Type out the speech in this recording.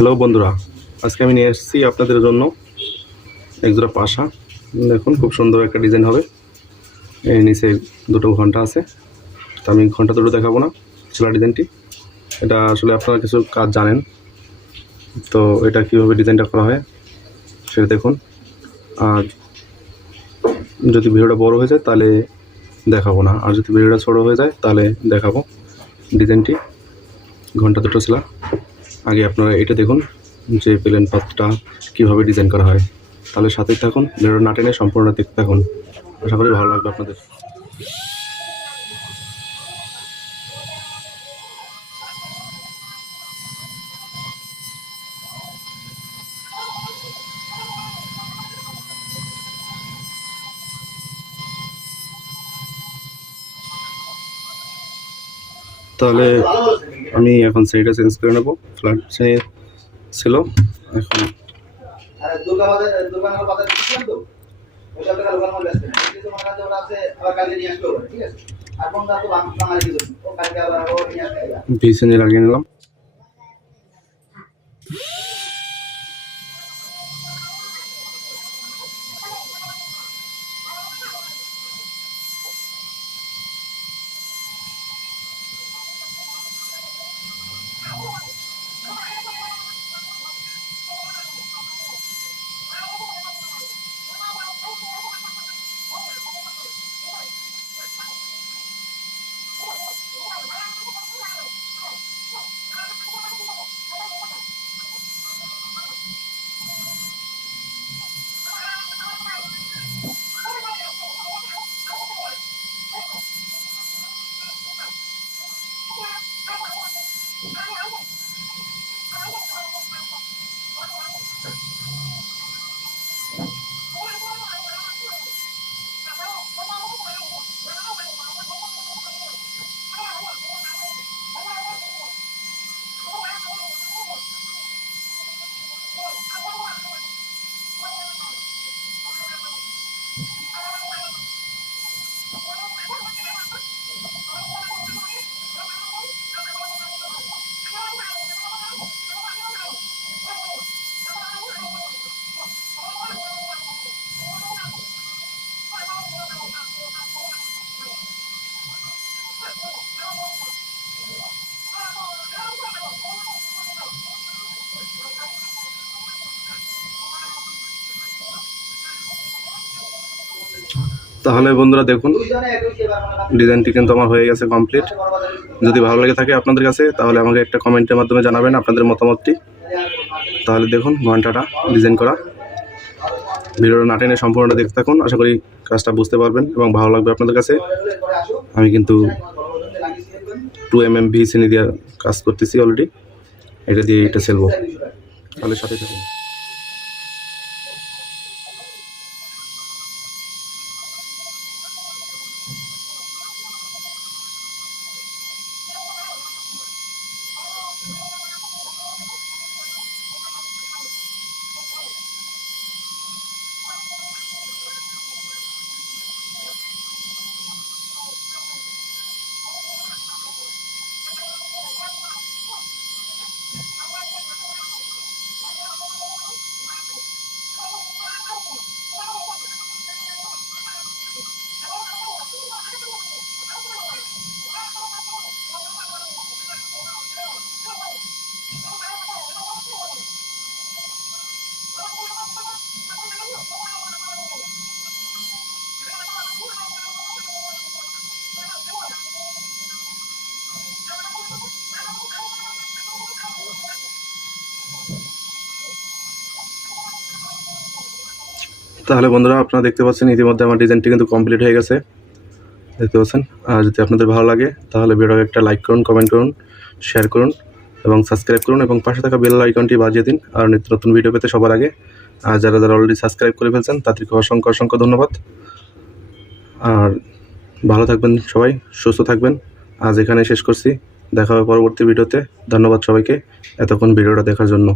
Hello বন্ধুরা, আজকে আমি নিয়ে এসেছি আপনাদের জন্য একজোড়া পাশা। দেখুন, খুব সুন্দর একটা ডিজাইন হবে। এর নিচে দুটো ঘণ্টা আছে। তো আমি ঘণ্টা দুটো দেখাবো না ছোলা ডিজাইনটি। এটা আসলে আপনারা কিছু কাজ জানেন। তো এটা কীভাবে ডিজাইনটা করা হয়, সেটা দেখুন। আর যদি ভিডিওটা বড় হয়ে যায়, তাহলে দেখাবো না। আর যদি ভিডিওটা ছোটো হয়ে যায়, তাহলে দেখাবো ডিজাইনটি। ঘণ্টা দুটো ছিলা আগে আপনারা এটা দেখুন, যে প্লেন পাতটা কীভাবে ডিজাইন করা হয়। তাহলে সাথে থাকুন ভিডিও না সম্পূর্ণ দেখতে থাকুন। আশা করি ভালো লাগবে আপনাদের। তাহলে আমি এখন সেইটা চেঞ্জ করে নেব। ফ্ল্যাট ছিল এখন আরে লাগিয়ে বাজার Come on. তাহলে বন্ধুরা দেখুন ডিজাইনটি কিন্তু আমার হয়ে গেছে কমপ্লিট যদি ভালো লেগে থাকে আপনাদের কাছে, তাহলে আমাকে একটা কমেন্টের মাধ্যমে জানাবেন আপনাদের মতামতটি। তাহলে দেখুন, ঘন্টাটা ডিজাইন করা। ভিডিওটা না টেনে সম্পূর্ণটা দেখতে থাকুন, আশা করি কাজটা বুঝতে পারবেন এবং ভালো লাগবে আপনাদের কাছে। আমি কিন্তু টু এম এম ভি শ্রেণি দিয়ে কাজ করতেছি অলরেডি এটা দিয়ে এটা সেলবো তাহলে সাথে থাকুন। তাহলে বন্ধুরা আপনারা দেখতে পাচ্ছেন ইতিমধ্যে আমার ডিজাইনটি কিন্তু কমপ্লিট হয়ে গেছে। দেখতে পাচ্ছেন? আর যদি আপনাদের ভালো লাগে, তাহলে ভিডিওকে একটা লাইক করুন, কমেন্ট করুন, শেয়ার করুন এবং সাবস্ক্রাইব করুন এবং পাশে থাকা বেল আইকনটি বাজিয়ে দিন। আর নিত্য নতুন ভিডিও পেতে সবার আগে। আর যারা যারা অলরেডি সাবস্ক্রাইব করে ফেলছেন, তাদেরকে অসংখ্য অসংখ্য ধন্যবাদ। আর ভালো থাকবেন সবাই, সুস্থ থাকবেন। আজ এখানে শেষ করছি। দেখা হবে পরবর্তী ভিডিওতে। ধন্যবাদ সবাইকে। এতক্ষণ ভিডিওটা দেখার জন্য।